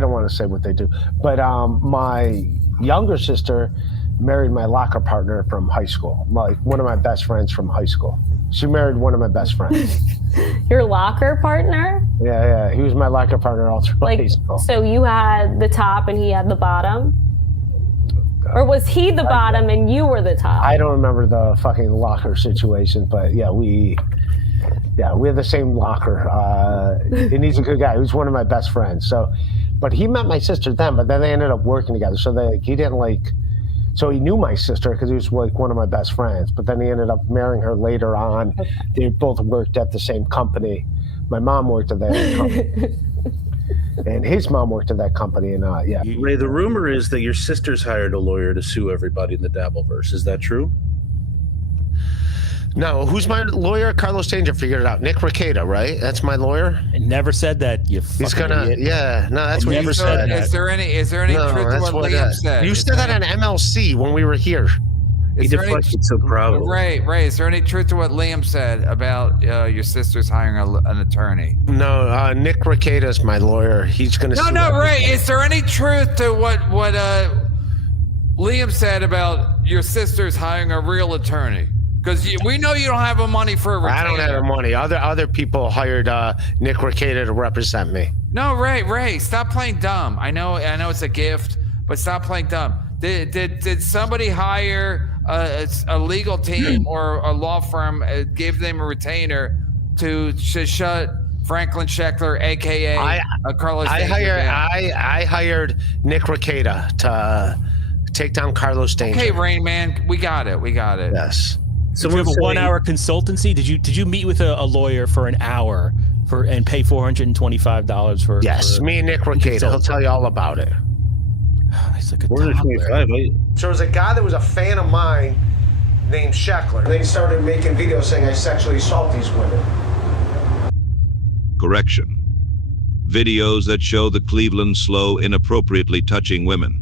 don't want to say what they do, but my younger sister married my locker partner from high school, like one of my best friends from high school. She married one of my best friends. Your locker partner? Yeah, he was my locker partner all through high school. So you had the top and he had the bottom? Or was he the bottom and you were the top? I don't remember the fucking locker situation, but yeah, we have the same locker. And he's a good guy. He was one of my best friends. So, but he met my sister then, but then they ended up working together. So so he knew my sister because he was like one of my best friends, but then he ended up marrying her later on. Okay. They both worked at the same company. My mom worked at that company. And his mom worked at that company, and yeah. Ray, the rumor is that your sister's hired a lawyer to sue everybody in the Dabbleverse. Is that true? No, who's my lawyer? Carlos Danger figured it out. Nick Requeta, right? That's my lawyer. I never said that. You He's gonna. Idiot. Yeah, no, that's what you said. Is there any truth to what Liam said? You said that on MLC when we were here. He deflected so proudly. Ray, is there any truth to what Liam said about your sister's hiring an attorney? No, Nick Requeta is my lawyer. He's going to. No, Ray. Is there any truth to what Liam said about your sister's hiring a real attorney? Because we know you don't have the money for a retainer. I don't have the money. Other people hired Nick Requeta to represent me. No, Ray, stop playing dumb. I know it's a gift, but stop playing dumb. Did somebody hire a legal team or a law firm, give them a retainer to shut Franklin Scheckler, aka Carlos Danger, down? I hired Nick Requeta to take down Carlos Danger. Okay, Rain Man, we got it. Yes. So we have a 1 hour consultancy. Did you meet with a lawyer for an hour and pay $425 for? Yes, me and Nick Requeta. He'll tell you all about it. He's like a So there was a guy that was a fan of mine named Scheckler. They started making videos saying I sexually assault these women. Correction. Videos that show the Cleveland Slow inappropriately touching women.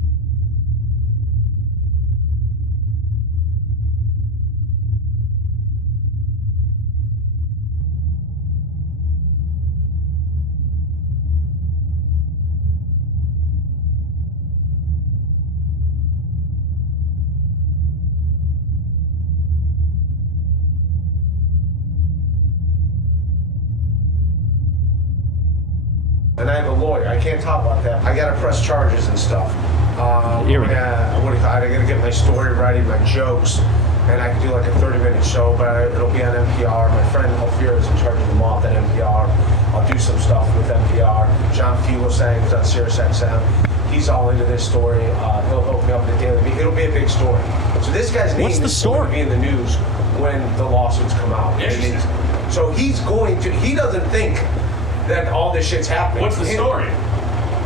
And I have a lawyer. I can't talk about that. I gotta press charges and stuff. I gotta get my story ready, my jokes, and I can do like a 30-minute show, but it'll be on NPR. My friend Ophir is in charge of the moth at NPR. I'll do some stuff with NPR. John Fugelsang is on Sirius XM. He's all into this story. He'll hook me up with the Daily Beat. It'll be a big story. So this guy's name is going to be in the news when the lawsuits come out. So he doesn't think that all this shit's happening. What's the story?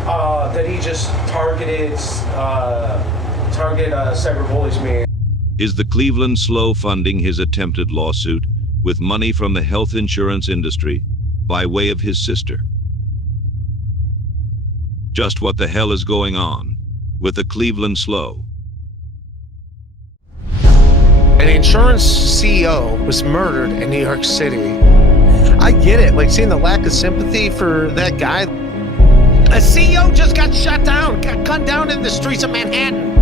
That he just targeted cyberbullies me. Is the Cleveland Slow funding his attempted lawsuit with money from the health insurance industry by way of his sister? Just what the hell is going on with the Cleveland Slow? An insurance CEO was murdered in New York City. I get it, like seeing the lack of sympathy for that guy. A CEO just got shot down, got gunned down in the streets of Manhattan.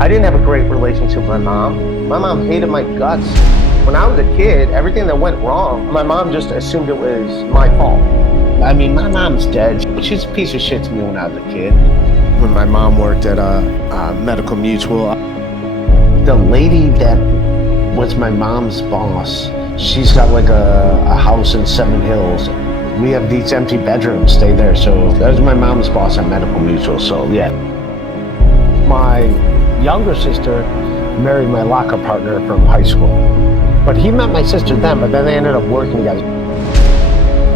I didn't have a great relationship with my mom. My mom hated my guts. When I was a kid, everything that went wrong, my mom just assumed it was my fault. I mean, my mom's dead. She's a piece of shit to me when I was a kid. When my mom worked at Medical Mutual. The lady that was my mom's boss, she's got like a house in Seven Hills. We have these empty bedrooms, stay there. So that was my mom's boss at Medical Mutual, so yeah. My younger sister married my locker partner from high school. But he met my sister then, but then they ended up working together.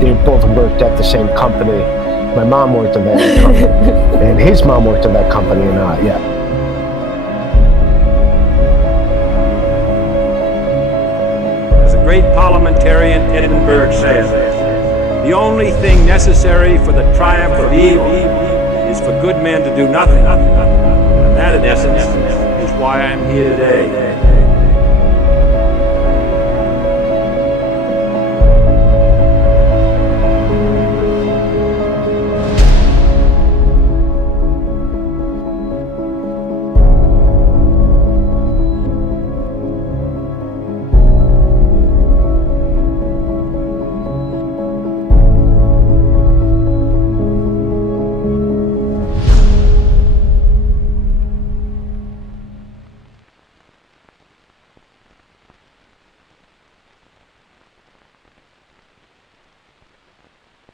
They both worked at the same company. My mom worked at that company, and his mom worked at that company, and yeah. As the great parliamentarian Edinburgh says, the only thing necessary for the triumph of evil is for good men to do nothing. And that, in essence, is why I'm here today.